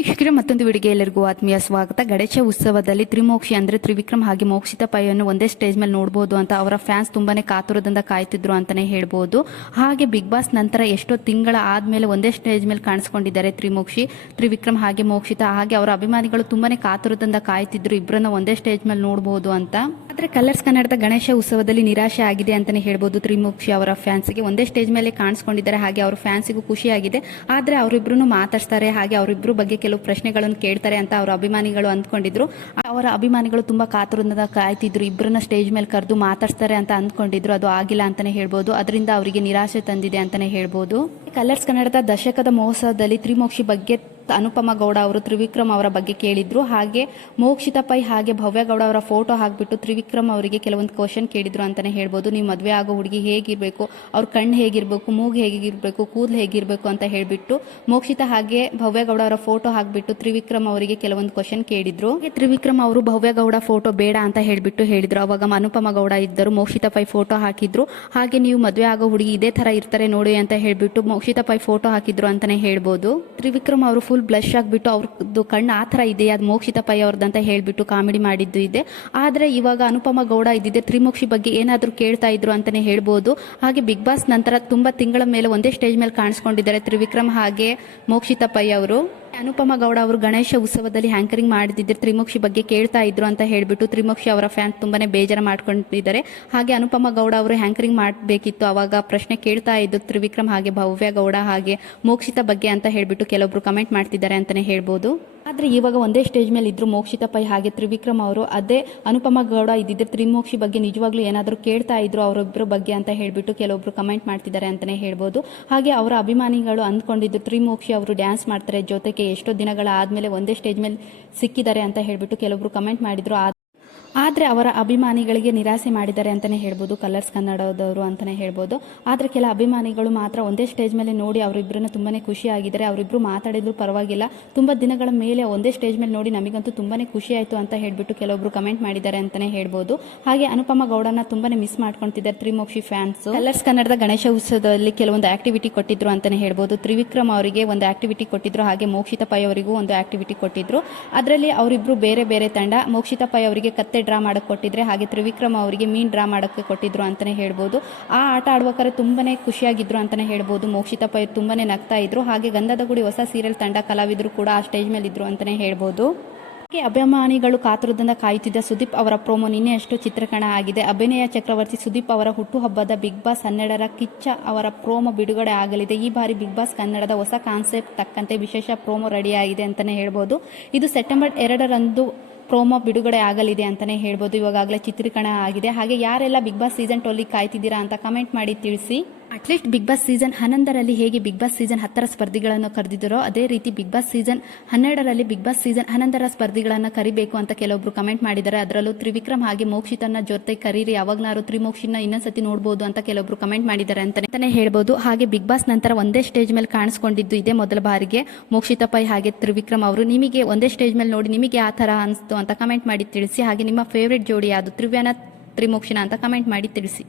ವೀಕ್ಷಕರೇ, ಮತ್ತೊಂದು ವಿಡಿಗೆ ಎಲ್ಲರಿಗೂ ಆತ್ಮೀಯ ಸ್ವಾಗತ. ಗಣೇಶ ಉತ್ಸವದಲ್ಲಿ ತ್ರಿಮೋಕ್ಷಿ ಅಂದ್ರೆ ತ್ರಿವಿಕ್ರಮ್ ಹಾಗೆ ಮೋಕ್ಷಿತ ಪೈಯನ್ನು ಒಂದೇ ಸ್ಟೇಜ್ ಮೇಲೆ ನೋಡಬಹುದು ಅಂತ ಅವರ ಫ್ಯಾನ್ಸ್ ತುಂಬಾನೇ ಕಾತುರದಿಂದ ಕಾಯ್ತಿದ್ರು ಅಂತಾನೆ ಹೇಳ್ಬೋದು. ಹಾಗೆ ಬಿಗ್ ಬಾಸ್ ನಂತರ ಎಷ್ಟೋ ತಿಂಗಳ ಆದ್ಮೇಲೆ ಒಂದೇ ಸ್ಟೇಜ್ ಮೇಲೆ ಕಾಣಿಸ್ಕೊಂಡಿದ್ದಾರೆ ತ್ರಿಮೋಕ್ಷಿ, ತ್ರಿವಿಕ್ರಮ್ ಹಾಗೆ ಮೋಕ್ಷಿತ. ಹಾಗೆ ಅವರ ಅಭಿಮಾನಿಗಳು ತುಂಬಾನೇ ಕಾತುರದಿಂದ ಕಾಯ್ತಿದ್ರು ಇಬ್ಬರನ್ನ ಒಂದೇ ಸ್ಟೇಜ್ ಮೇಲೆ ನೋಡಬಹುದು ಅಂತ. ಆದ್ರೆ ಕಲರ್ಸ್ ಕನ್ನಡದ ಗಣೇಶ ಉತ್ಸವದಲ್ಲಿ ನಿರಾಶೆ ಆಗಿದೆ ಅಂತಾನೆ ಹೇಳ್ಬೋದು ತ್ರಿಮುಖಿ ಅವರ ಫ್ಯಾನ್ಸ್ಗೆ. ಒಂದೇ ಸ್ಟೇಜ್ ಮೇಲೆ ಕಾಣಿಸ್ಕೊಂಡಿದ್ದಾರೆ, ಹಾಗೆ ಅವ್ರ ಫ್ಯಾನ್ಸಿಗೂ ಖುಷಿಯಾಗಿದೆ. ಆದ್ರೆ ಅವರಿಬ್ರು ಮಾತಾಡ್ತಾರೆ ಹಾಗೆ ಅವರಿಬ್ರು ಬಗ್ಗೆ ಕೆಲವು ಪ್ರಶ್ನೆಗಳನ್ನು ಕೇಳ್ತಾರೆ ಅಂತ ಅವರ ಅಭಿಮಾನಿಗಳು ಅಂದ್ಕೊಂಡಿದ್ರು. ಅವರ ಅಭಿಮಾನಿಗಳು ತುಂಬಾ ಕಾತುರದಿಂದ ಕಾಯ್ತಿದ್ರು ಇಬ್ಬರನ್ನ ಸ್ಟೇಜ್ ಮೇಲೆ ಕರೆದು ಮಾತಾಡ್ತಾರೆ ಅಂತ ಅಂದ್ಕೊಂಡಿದ್ರು. ಅದು ಆಗಿಲ್ಲ ಅಂತಾನೆ ಹೇಳ್ಬೋದು. ಅದರಿಂದ ಅವರಿಗೆ ನಿರಾಶೆ ತಂದಿದೆ ಅಂತಾನೆ ಹೇಳ್ಬೋದು. ಕಲರ್ಸ್ ಕನ್ನಡದ ದಶಕದ ಮಹೋತ್ಸವದಲ್ಲಿ ತ್ರಿಮೋಕ್ಷಿ ಬಗ್ಗೆ ಅನುಪಮ ಗೌಡ ಅವರು ತ್ರಿವಿಕ್ರಮ್ ಅವರ ಬಗ್ಗೆ ಕೇಳಿದ್ರು. ಹಾಗೆ ಮೋಕ್ಷಿತ ಪೈ, ಹಾಗೆ ಭವ್ಯ ಗೌಡ ಅವರ ಫೋಟೋ ಹಾಕ್ಬಿಟ್ಟು ತ್ರಿವಿಕ್ರಮ್ ಅವರಿಗೆ ಕೆಲವೊಂದು ಕ್ವಶನ್ ಕೇಳಿದ್ರು ಅಂತಾನೆ ಹೇಳ್ಬೋದು. ನೀವು ಮದುವೆ ಆಗೋ ಹುಡುಗಿ ಹೇಗಿರಬೇಕು, ಅವ್ರ ಕಣ್ಣು ಹೇಗಿರ್ಬೇಕು, ಮೂಗು ಹೇಗಿರ್ಬೇಕು, ಕೂದಲು ಹೇಗಿರಬೇಕು ಅಂತ ಹೇಳಿಬಿಟ್ಟು ಮೋಕ್ಷಿತ ಹಾಗೆ ಭವ್ಯ ಗೌಡ ಅವರ ಫೋಟೋ ಹಾಕ್ಬಿಟ್ಟು ತ್ರಿವಿಕ್ರಮ್ ಅವರಿಗೆ ಕೆಲವೊಂದು ಕ್ವಶನ್ ಕೇಳಿದ್ರು. ತ್ರಿವಿಕ್ರಮ್ ಅವರು ಭವ್ಯ ಗೌಡ ಫೋಟೋ ಬೇಡ ಅಂತ ಹೇಳಿಬಿಟ್ಟು ಹೇಳಿದ್ರು. ಅವಾಗ ಅನುಪಮ ಗೌಡ ಇದ್ದರು, ಮೋಕ್ಷಿತ ಪೈ ಫೋಟೋ ಹಾಕಿದ್ರು. ಹಾಗೆ ನೀವು ಮದುವೆ ಆಗೋ ಹುಡುಗಿ ಇದೇ ತರ ಇರ್ತಾರೆ ನೋಡಿ ಅಂತ ಹೇಳಿಬಿಟ್ಟು ಮೋಕ್ಷಿತ ಪೈ ಫೋಟೋ ಹಾಕಿದ್ರು ಅಂತಾನೆ ಹೇಳ್ಬೋದು. ತ್ರಿವಿಕ್ರಮ್ ಅವರು ಫುಲ್ ಬ್ಲಶ್ ಆಗಿಬಿಟ್ಟು ಅವ್ರದ್ದು ಕಣ್ಣು ಆ ಥರ ಇದೆ, ಅದು ಮೋಕ್ಷಿತ ಪೈ ಅಂತ ಹೇಳಿಬಿಟ್ಟು ಕಾಮಿಡಿ ಮಾಡಿದ್ದು ಇದೆ. ಆದರೆ ಇವಾಗ ಅನುಪಮ ಗೌಡ ಇದ್ದಿದ್ದೆ ತ್ರಿಮೋಕ್ಷಿ ಬಗ್ಗೆ ಏನಾದರೂ ಕೇಳ್ತಾ ಇದ್ರು ಅಂತಲೇ ಹೇಳ್ಬೋದು. ಹಾಗೆ ಬಿಗ್ ಬಾಸ್ ನಂತರ ತುಂಬ ತಿಂಗಳ ಮೇಲೆ ಒಂದೇ ಸ್ಟೇಜ್ ಮೇಲೆ ಕಾಣಿಸ್ಕೊಂಡಿದ್ದಾರೆ ತ್ರಿವಿಕ್ರಮ್ ಹಾಗೆ ಮೋಕ್ಷಿತ ಪೈ ಅವರು. ಅನುಪಮ ಗೌಡ ಅವರು ಗಣೇಶ ಉತ್ಸವದಲ್ಲಿ ಹ್ಯಾಂಕರಿಂಗ್ ಮಾಡಿದ್ರೆ ತ್ರಿಮುಕ್ಷಿ ಬಗ್ಗೆ ಕೇಳ್ತಾ ಇದ್ರು ಅಂತ ಹೇಳಿಬಿಟ್ಟು ತ್ರಿಮುಕ್ಷಿ ಅವರ ಫ್ಯಾನ್ ತುಂಬಾನೇ ಬೇಜಾರ ಮಾಡ್ಕೊಂಡಿದ್ದಾರೆ. ಹಾಗೆ ಅನುಪಮ ಗೌಡ ಅವರು ಹ್ಯಾಂಕರಿಂಗ್ ಮಾಡಬೇಕಿತ್ತು, ಅವಾಗ ಪ್ರಶ್ನೆ ಕೇಳ್ತಾ ಇದ್ದು ತ್ರಿವಿಕ್ರಮ್ ಹಾಗೆ ಭವ್ಯ ಗೌಡ ಹಾಗೆ ಮೋಕ್ಷಿತ ಬಗ್ಗೆ ಅಂತ ಹೇಳಿಬಿಟ್ಟು ಕೆಲವೊಬ್ರು ಕಮೆಂಟ್ ಮಾಡ್ತಿದ್ದಾರೆ ಅಂತಾನೆ ಹೇಳ್ಬೋದು. ಇವಾಗ ಒಂದೇ ಸ್ಟೇಜ್ ಮೇಲೆ ಇದ್ರು ಮೋಕ್ಷಿತ ಪೈ ಹಾಗೆ ತ್ರಿವಿಕ್ರಮ್ ಅವರು, ಅದೇ ಅನುಪಮ ಗೌಡ ಇದ್ದಿದ್ರೆ ತ್ರಿಮೋಕ್ಷಿ ಬಗ್ಗೆ ನಿಜವಾಗ್ಲೂ ಏನಾದರೂ ಕೇಳ್ತಾ ಇದ್ರು ಅವರೊಬ್ಬರ ಬಗ್ಗೆ ಅಂತ ಹೇಳಿಬಿಟ್ಟು ಕೆಲವೊಬ್ರು ಕಮೆಂಟ್ ಮಾಡ್ತಿದ್ದಾರೆ ಅಂತಾನೆ ಹೇಳ್ಬೋದು. ಹಾಗೆ ಅವರ ಅಭಿಮಾನಿಗಳು ಅಂದ್ಕೊಂಡಿದ್ದು ತ್ರಿಮೋಕ್ಷಿ ಅವರು ಡ್ಯಾನ್ಸ್ ಮಾಡ್ತಾರೆ, ಜೊತೆಗೆ ಎಷ್ಟೋ ದಿನಗಳ ಆದ್ಮೇಲೆ ಒಂದೇ ಸ್ಟೇಜ್ ಮೇಲೆ ಸಿಕ್ಕಿದ್ದಾರೆ ಅಂತ ಹೇಳಿಬಿಟ್ಟು ಕೆಲವೊಬ್ರು ಕಮೆಂಟ್ ಮಾಡಿದ್ರು. ಆದ್ರೆ ಅವರ ಅಭಿಮಾನಿಗಳಿಗೆ ನಿರಾಸೆ ಮಾಡಿದ್ದಾರೆ ಅಂತಲೇ ಹೇಳ್ಬೋದು ಕಲರ್ಸ್ ಕನ್ನಡದವರು ಅಂತಲೇ ಹೇಳ್ಬೋದು. ಆದರೆ ಕೆಲ ಅಭಿಮಾನಿಗಳು ಮಾತ್ರ ಒಂದೇ ಸ್ಟೇಜ್ ಮೇಲೆ ನೋಡಿ ಅವರಿಬ್ಬರನ್ನ ತುಂಬಾ ಖುಷಿಯಾಗಿದ್ದಾರೆ ಅವರಿಬ್ಬರು ಮಾತಾಡಿದ್ರು ಪರವಾಗಿಲ್ಲ. ತುಂಬ ದಿನಗಳ ಮೇಲೆ ಒಂದೇ ಸ್ಟೇಜ್ ಮೇಲೆ ನೋಡಿ ನಮಗಂತೂ ತುಂಬಾ ಖುಷಿ ಆಯ್ತು ಅಂತ ಹೇಳಿಬಿಟ್ಟು ಕೆಲವೊಬ್ರು ಕಮೆಂಟ್ ಮಾಡಿದ್ದಾರೆ ಅಂತಲೇ ಹೇಳ್ಬೋದು. ಹಾಗೆ ಅನುಪಮ ಗೌಡನ ತುಂಬಾ ಮಿಸ್ ಮಾಡ್ಕೊಂತಿದ್ದಾರೆ ತ್ರಿಮೋಕ್ಷಿ ಫ್ಯಾನ್ಸ್ ಕಲರ್ಸ್ ಕನ್ನಡದ ಗಣೇಶ ಉತ್ಸವದಲ್ಲಿ ಕೆಲವೊಂದು ಆಕ್ಟಿವಿಟಿ ಕೊಟ್ಟಿದ್ರು ಅಂತಲೇ ಹೇಳ್ಬೋದು. ತ್ರಿವಿಕ್ರಮ್ ಅವರಿಗೆ ಒಂದು ಆಕ್ಟಿವಿಟಿ ಕೊಟ್ಟಿದ್ರು, ಹಾಗೆ ಮೋಕ್ಷಿತ ಪೈ ಅವರಿಗೂ ಒಂದು ಆಕ್ಟಿವಿಟಿ ಕೊಟ್ಟಿದ್ರು. ಅದರಲ್ಲಿ ಅವರಿಬ್ಬರು ಬೇರೆ ಬೇರೆ ತಂಡ ಮೋಕ್ಷಿತ ಪೈ ಅವರಿಗೆ ಕತ್ತೆ ಡ್ರಾ ಮಾಡೋಕ್ಕೆ ಕೊಟ್ಟಿದ್ರೆ, ಹಾಗೆ ತ್ರಿವಿಕ್ರಮ್ ಅವರಿಗೆ ಮೀನ್ ಡ್ರಾ ಮಾಡೋಕ್ಕೆ ಕೊಟ್ಟಿದ್ರು ಅಂತಲೇ ಹೇಳ್ಬೋದು. ಆ ಆಟ ಆಡ್ಬೇಕಾದ್ರೆ ತುಂಬನೇ ಖುಷಿಯಾಗಿದ್ರು ಅಂತಲೇ ಹೇಳ್ಬೋದು. ಮೋಕ್ಷಿತ ಪೈ ತುಂಬನೇ ನಗ್ತಾ ಇದ್ರು. ಹಾಗೆ ಗಂಧದ ಗುಡಿ ಹೊಸ ಸೀರಿಯಲ್ ತಂಡ ಕಲಾವಿದರು ಕೂಡ ಆ ಸ್ಟೇಜ್ ಮೇಲೆ ಇದ್ರು ಅಂತಲೇ ಹೇಳ್ಬೋದು. ಹಾಗೆ ಅಭಿಮಾನಿಗಳು ಕಾತುರದಿಂದ ಕಾಯುತ್ತಿದ್ದ ಸುದೀಪ್ ಅವರ ಪ್ರೋಮೋ ನಿನ್ನೆಯಷ್ಟು ಚಿತ್ರೀಕರಣ ಆಗಿದೆ. ಅಭಿನಯ ಚಕ್ರವರ್ತಿ ಸುದೀಪ್ ಅವರ ಹುಟ್ಟುಹಬ್ಬದ ಬಿಗ್ ಬಾಸ್ ಹನ್ನೆರಡರ ಕಿಚ್ಚ ಅವರ ಪ್ರೋಮೋ ಬಿಡುಗಡೆ ಆಗಲಿದೆ. ಈ ಬಾರಿ ಬಿಗ್ ಬಾಸ್ ಕನ್ನಡದ ಹೊಸ ಕಾನ್ಸೆಪ್ಟ್ ತಕ್ಕಂತೆ ವಿಶೇಷ ಪ್ರೋಮೋ ರೆಡಿಯಾಗಿದೆ ಅಂತಲೇ ಹೇಳ್ಬೋದು. ಇದು ಸೆಪ್ಟೆಂಬರ್ ಎರಡರಂದು ಪ್ರೋಮೋ ಬಿಡುಗಡೆ ಆಗಲಿದೆ ಅಂತಾನೆ ಹೇಳ್ಬೋದು. ಇವಾಗಲೇ ಚಿತ್ರೀಕರಣ ಆಗಿದೆ. ಹಾಗೆ ಯಾರೆಲ್ಲ ಬಿಗ್ ಬಾಸ್ ಸೀಸನ್ ಟೋಲಿಗೆ ಕಾಯ್ತಿದ್ದೀರಾ ಅಂತ ಕಮೆಂಟ್ ಮಾಡಿ ತಿಳಿಸಿ. ಅಟ್ಲೀಸ್ಟ್ ಬಿಗ್ ಬಾಸ್ ಸೀಸನ್ ಹನ್ನೊಂದರಲ್ಲಿ ಹೇಗೆ ಬಿಗ್ ಬಾಸ್ ಸೀಸನ್ ಹತ್ತರ ಸ್ಪರ್ಧಿಗಳನ್ನು ಕರೆದಿದ್ದರೋ ಅದೇ ರೀತಿ ಬಿಗ್ ಬಾಸ್ ಸೀಸನ್ ಹನ್ನೆರಡರಲ್ಲಿ ಬಿಗ್ ಬಾಸ್ ಸೀಸನ್ ಹನ್ನೊಂದರ ಸ್ಪರ್ಧಿಗಳನ್ನು ಕರಿಬೇಕು ಅಂತ ಕೆಲವೊಬ್ರು ಕಮೆಂಟ್ ಮಾಡಿದ್ದಾರೆ. ಅದರಲ್ಲೂ ತ್ರಿವಿಕ್ರಮ್ ಹಾಗೆ ಮೋಕ್ಷಿತನ ಜೊತೆ ಕರೀರಿ ಯಾವಾಗ್ನಾರು ತ್ರಿಮೋಕ್ಷಿನ ಇನ್ನೊಂದ್ಸತಿ ನೋಡ್ಬೋದು ಅಂತ ಕೆಲವೊಬ್ರು ಕಮೆಂಟ್ ಮಾಡಿದ್ದಾರೆ ಅಂತಾನೆ ಹೇಳ್ಬೋದು. ಹಾಗೆ ಬಿಗ್ ಬಾಸ್ ನಂತರ ಒಂದೇ ಸ್ಟೇಜ್ ಮೇಲೆ ಕಾಣಿಸ್ಕೊಂಡಿದ್ದು ಇದೇ ಮೊದಲ ಬಾರಿಗೆ. ಮೋಕ್ಷಿತ ಪೈ ಹಾಗೆ ತ್ರಿವಿಕ್ರಮ್ ಅವರು ನಿಮಗೆ ಒಂದೇ ಸ್ಟೇಜ್ ಮೇಲೆ ನೋಡಿ ನಿಮಗೆ ಆ ಥರ ಅನಿಸ್ತು ಅಂತ ಕಮೆಂಟ್ ಮಾಡಿ ತಿಳಿಸಿ. ಹಾಗೆ ನಿಮ್ಮ ಫೇವ್ರೆಟ್ ಜೋಡಿ ಯಾವುದು? ತ್ರಿವ್ಯಾನ, ತ್ರಿಮೋಕ್ಷಿನ ಅಂತ ಕಮೆಂಟ್ ಮಾಡಿ ತಿಳಿಸಿ.